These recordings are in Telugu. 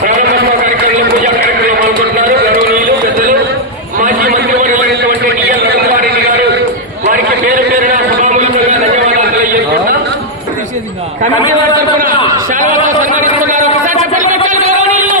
ప్రారంభోత్సవ కార్యక్రమంలో పూజా కార్యక్రమంలో పాల్గొంటున్నారు గౌరవనీయులు పెద్దలు మాజీ మంత్రివర్యులైనటువంటి డిఎల్ రఘుమారెడ్డి గారు. వారికి పేరు పేరున సభాములపై ధన్యవాదాలు తెలియజేస్తున్నాం కమిటీ వారి తరఫున శాలవాతో సన్మానిస్తున్నారు ఒకసారి చెప్పండి గౌరవనీయులు!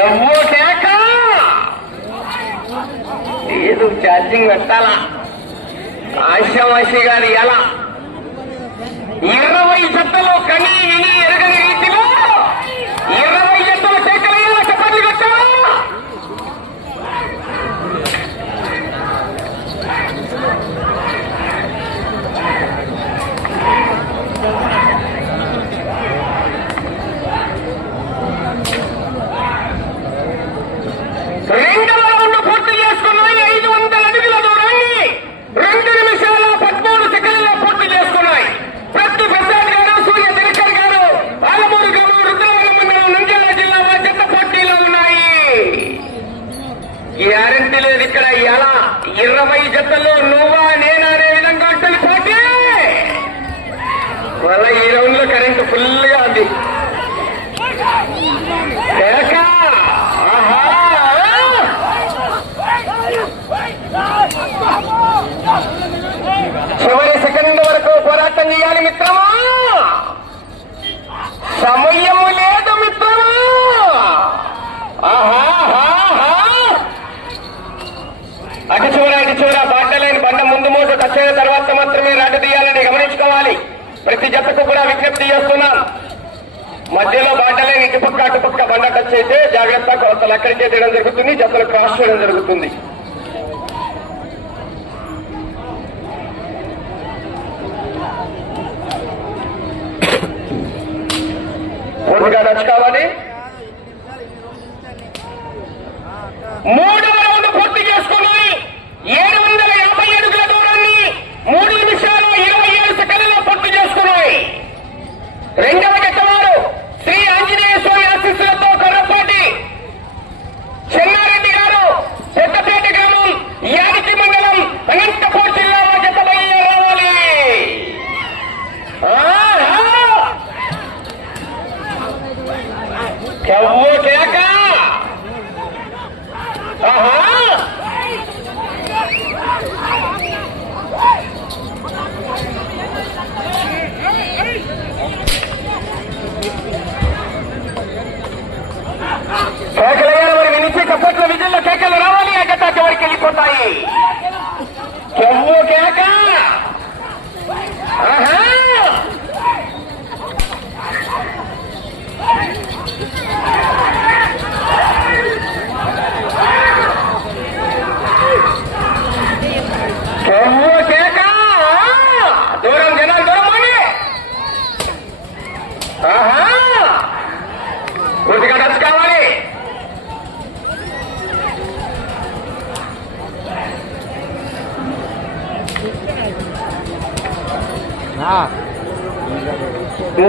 ఎవ్వో కేక. లేదు ఛార్జింగ్ పెట్టాలా? ఆశావాసి గారు ఎలా? ఇరవై చెత్తలో కనీ ఎని ఎరగని జాగ్రత్త కొలతలు అక్కడికే తీయడం జరుగుతుంది జతలు క్రాస్ చేయడం జరుగుతుంది. పూర్తిగా రచ్ కావాలి. మూడు రౌండ్ పూర్తి చేసుకుని ఏడు వందల యాభై అడుగుల దూరాన్ని మూడు నిమిషాలు ఇరవై ఏడు సెకండ్లో పూర్తి చేసుకున్నాయి. రెండవ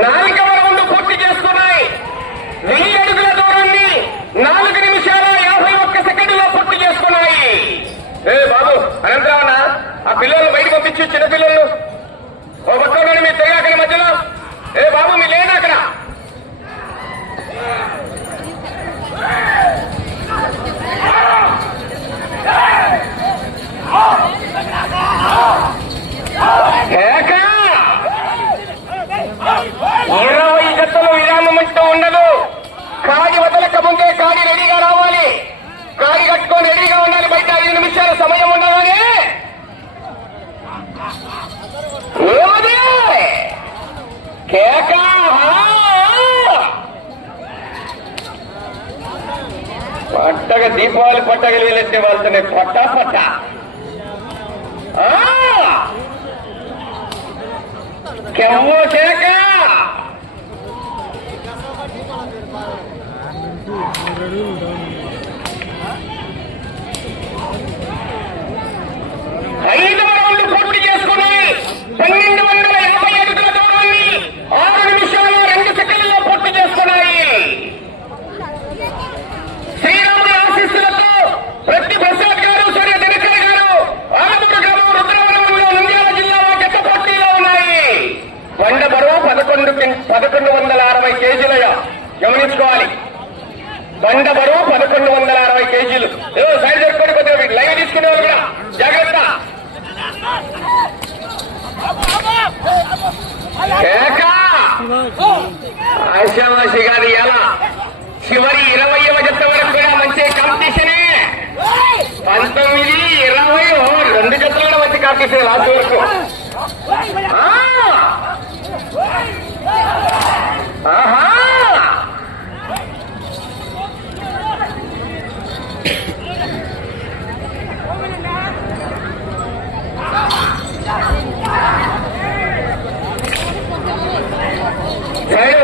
నాలుగు వరకు పూర్తి చేస్తున్నాయి. వెయ్యి అడుగుల దూరాన్ని నాలుగు నిమిషాల యాభై ఒక్క సెకండ్లో పూర్తి చేసుకున్నాయి ఏ బాబు అనంతరావణ ఆ పిల్లలు బయట పంపించు చిన్న పిల్లలు వినిపించాల సమయం ఉండగానే ఏమది? కేక? పట్టగా దీపావళి పట్టగలిగినట్టే వాళ్ళతున్నాయి పట్ట పట్ట. కెమ్మో కేకా? ¡Tremendo, bueno! ficar revelado pelo que ah! Aham! Aham!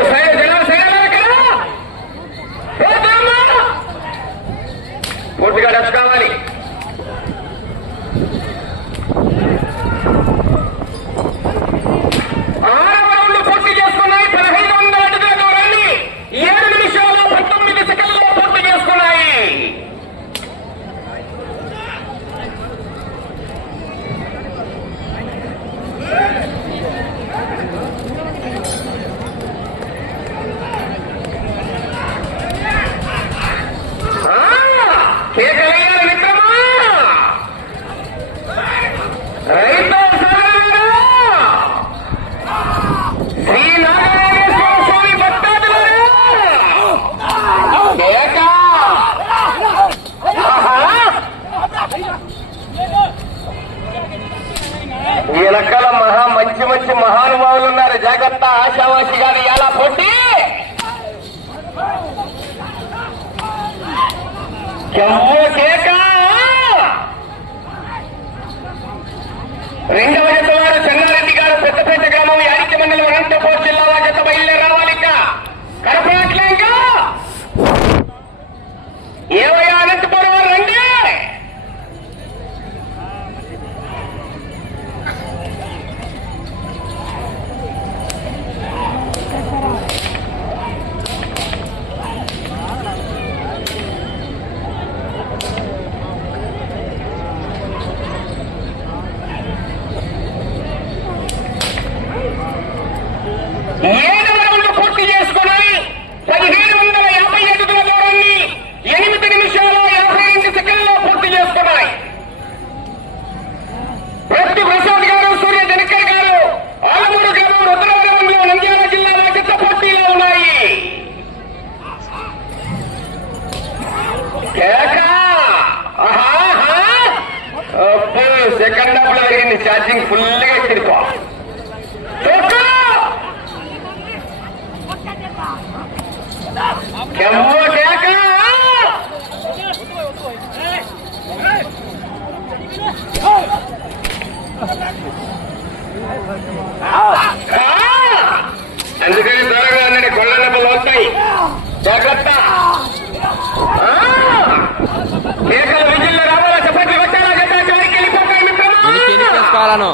Second హాఫ్లో జరిగింది ఛార్జింగ్ ఫుల్గా ఎక్కిరికో అందుకని త్వరగా అన్నీ కొండ వస్తాయి. జాగ్రత్త. বাড়ানো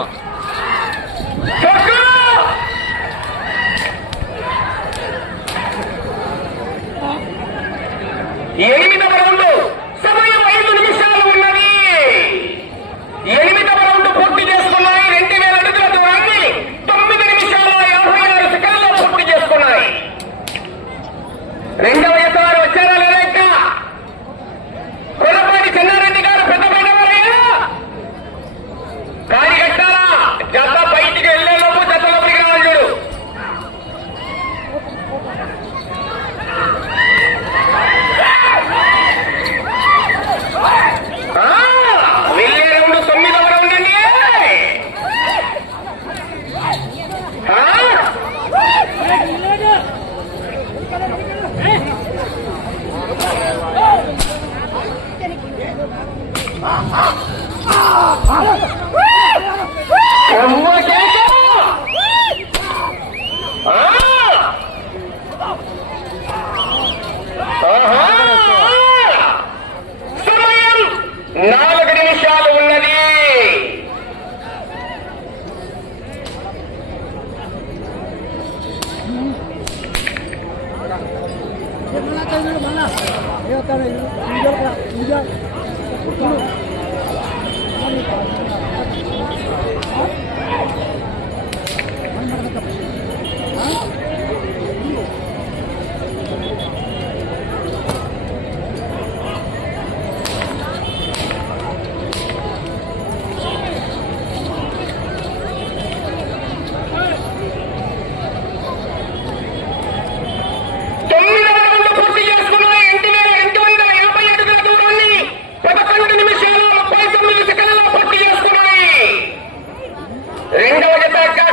రెండవ జత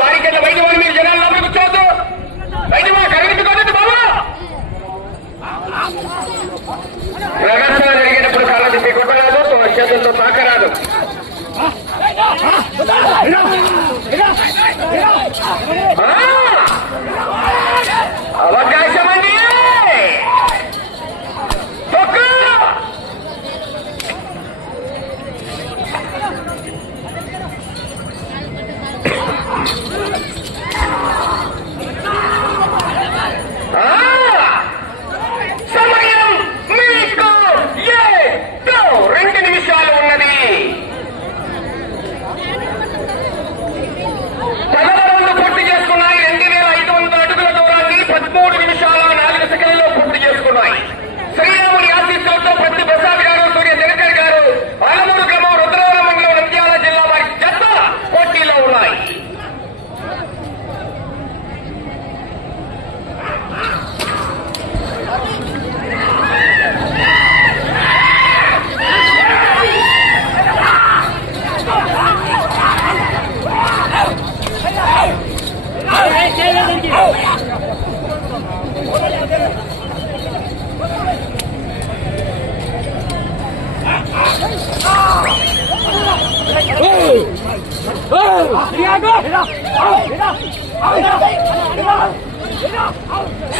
వారికన్నా బయట వాళ్ళు మీరు జనాలు లోపలికి వచ్చేవద్దు బయట మా కరెంటుకోవద్దు బాబు. ప్రదర్శన జరిగినప్పుడు కాలం తిప్పి కొట్టరాదు చేతులతో తాకరాదు. అవకాశం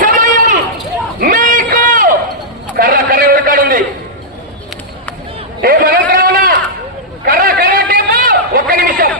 సమయం మీకు కర్ర కర్ర ఉడకాడుంది ఏ మనంతరం కర్ర కర్ర ఒక్క నిమిషం.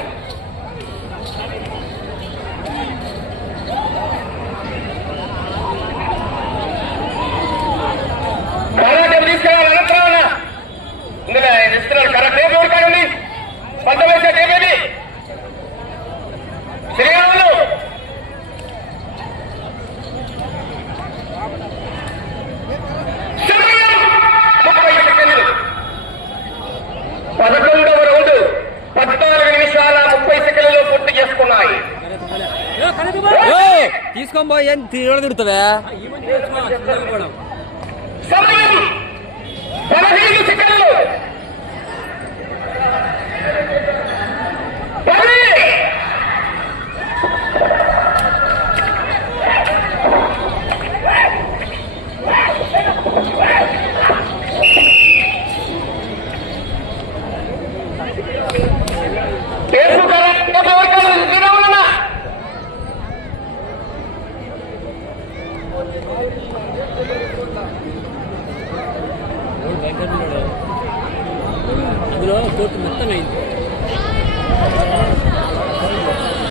ఏం తిరగడం